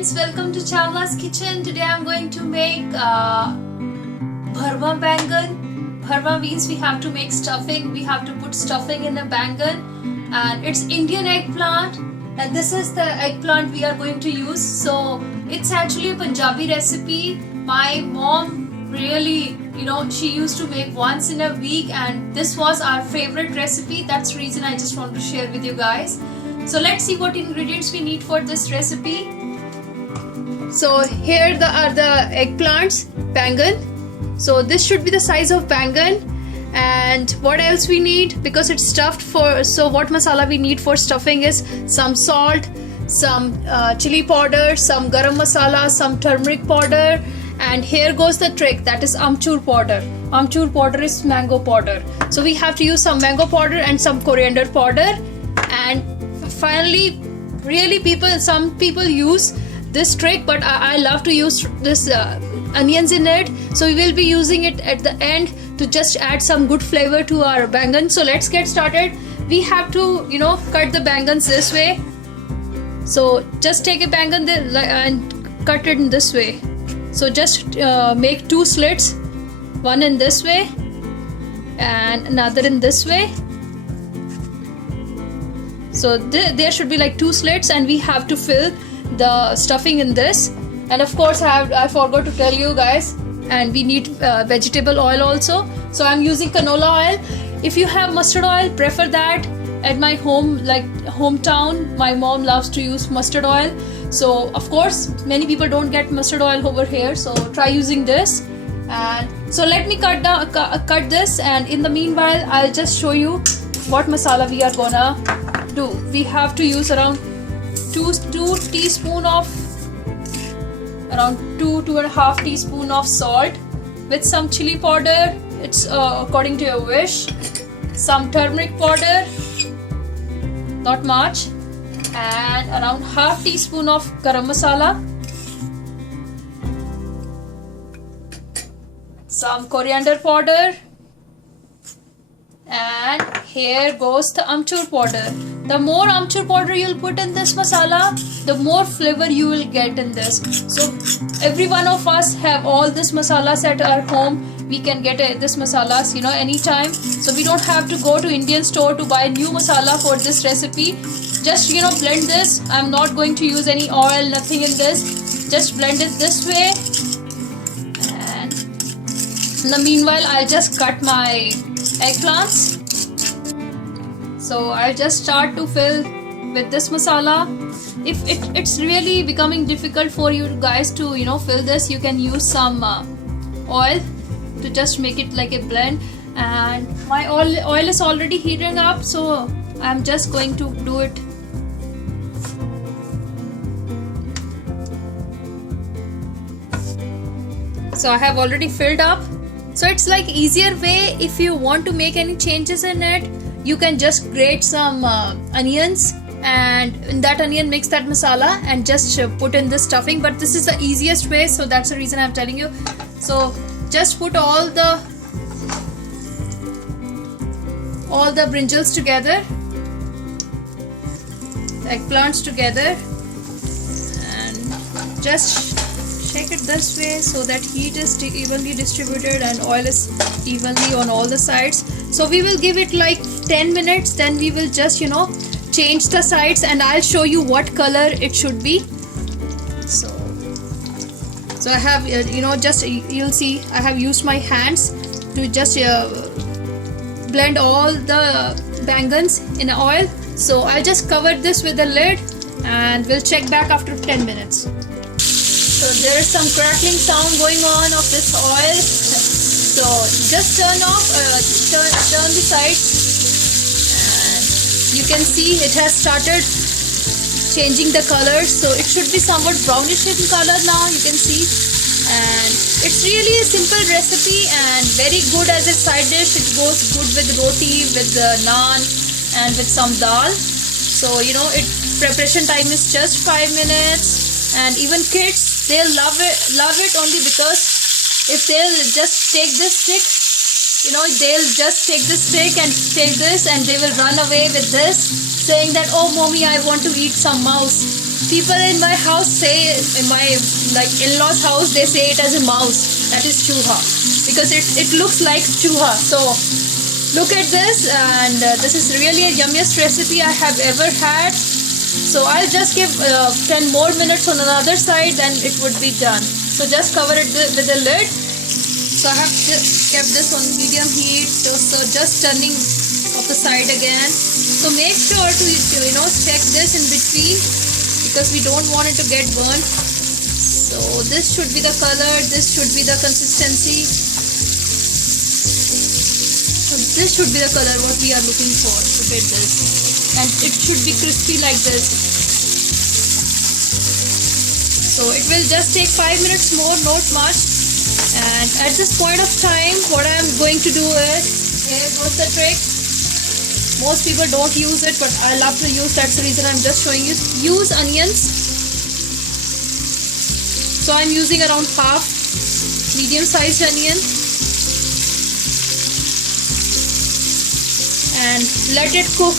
friends, welcome to Chawla's Kitchen. Today I'm going to make bharwa bangan. Bharwa means we have to make stuffing. We have to put stuffing in a bangan, and it's Indian eggplant. And this is the eggplant we are going to use. So it's actually a Punjabi recipe. My mom really, she used to make once in a week, and this was our favorite recipe. That's the reason I just want to share with you guys. So let's see what ingredients we need for this recipe. So here are the eggplants, bangan. So this should be the size of bangan. And what else we need, because it's stuffed for, so what masala we need for stuffing is some salt, some chili powder, some garam masala, some turmeric powder, and here goes the trick, that is amchur powder. Amchur powder is mango powder. So we have to use some mango powder and some coriander powder. And finally, really some people use this trick, but I love to use this onions in it. So we will be using it at the end to just add some good flavor to our bangan. So let's get started. We have to cut the bangans this way. So just take a bangan and cut it in this way. So just make two slits, one in this way and another in this way. So there should be like two slits, and we have to fill the stuffing in this. And of course I forgot to tell you guys, and we need vegetable oil also. So I'm using canola oil. If you have mustard oil, prefer that. At my hometown, my mom loves to use mustard oil. So of course many people don't get mustard oil over here, so try using this. And so let me cut this, and in the meanwhile I'll just show you what masala we are gonna do. We have to use around 2 teaspoon of around 2.5 teaspoon of salt, with some chili powder, it's according to your wish, some turmeric powder, not much, and around half teaspoon of garam masala, some coriander powder, and here goes the amchur powder. The more amchur powder you'll put in this masala, the more flavor you will get in this. So every one of us have all this masalas at our home. We can get this masalas anytime. So we don't have to go to Indian store to buy new masala for this recipe. Just blend this. I'm not going to use any oil, nothing in this. Just blend it this way. And in the meanwhile, I'll just cut my eggplants. So I'll just start to fill with this masala. If it's really becoming difficult for you guys to fill this, you can use some oil to just make it like a blend. And my oil is already heating up, so I'm just going to do it. So I have already filled up. So it's like easier way. If you want to make any changes in it, you can just grate some onions, and in that onion mix that masala and just put in the stuffing. But this is the easiest way, so that's the reason I'm telling you. So just put all the brinjals together, the eggplants together, and just shake it this way so that heat is evenly distributed and oil is evenly on all the sides. So we will give it like 10 minutes, then we will just change the sides, and I'll show you what color it should be. So I have just you'll see I have used my hands to just blend all the bangans in oil. So I'll just cover this with a lid, and we'll check back after 10 minutes. So there is some crackling sound going on of this oil. So just turn the sides, and you can see it has started changing the color. So it should be somewhat brownish in color now, you can see. And it's really a simple recipe and very good as a side dish. It goes good with roti, with naan, and with some dal. So preparation time is just 5 minutes, and even kids, they'll love it only because if they'll just take this stick, they'll just take this stick and take this, and they will run away with this. saying that, oh mommy, I want to eat some mouse. People in my house say, in my like in-laws house, they say it as a mouse. That is chuha, because it looks like chuha. So look at this, and this is really a yummiest recipe I have ever had. So I'll just give 10 more minutes on another side, then it would be done. So just cover it with a lid. So I have kept this on medium heat. So just turning of the side again. So make sure to check this in between, because we don't want it to get burnt. So this should be the color, this should be the consistency. So this should be the color what we are looking for. Look at this. And it should be crispy like this. So it will just take 5 minutes more, not much. And at this point of time, what I am going to do is, here goes the trick. Most people don't use it, but I love to use. That's the reason I'm just showing you. Use onions. So I'm using around half medium-sized onion. And let it cook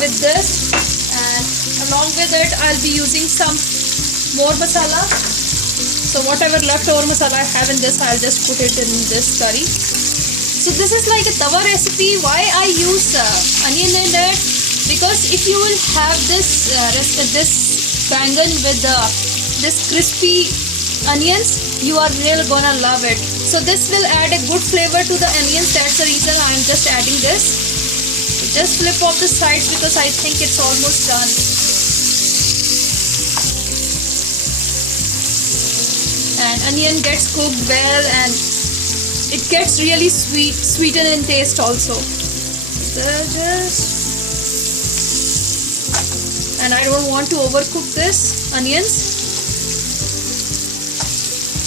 with this. And along with it, I'll be using some more masala. So whatever leftover masala I have in this, I'll just put it in this curry. So this is like a tawa recipe. Why I use onion in it? Because if you will have this bangan with this crispy onions, you are really gonna love it. So this will add a good flavor to the onions. That's the reason I'm just adding this. So just flip off the sides, because I think it's almost done. And onion gets cooked well, and it gets really sweetened in taste also. And I don't want to overcook this onions.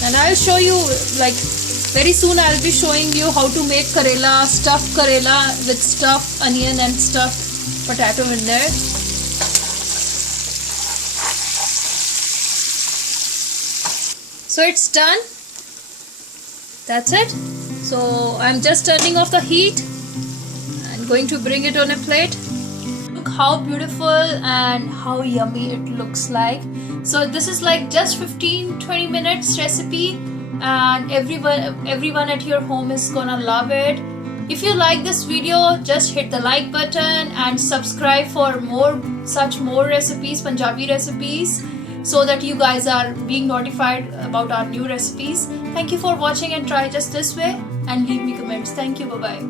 And I'll show you, like very soon I'll be showing you how to make Karela, stuffed Karela with stuffed onion and stuffed potato in there. So it's done. That's it. So I'm just turning off the heat and going to bring it on a plate. Look how beautiful and how yummy it looks like. So this is like just 15-20 minutes recipe, and everyone at your home is gonna love it. If you like this video, just hit the like button and subscribe for more recipes, Punjabi recipes, so that you guys are being notified about our new recipes. Thank you for watching, and try just this way and leave me comments. Thank you. Bye bye.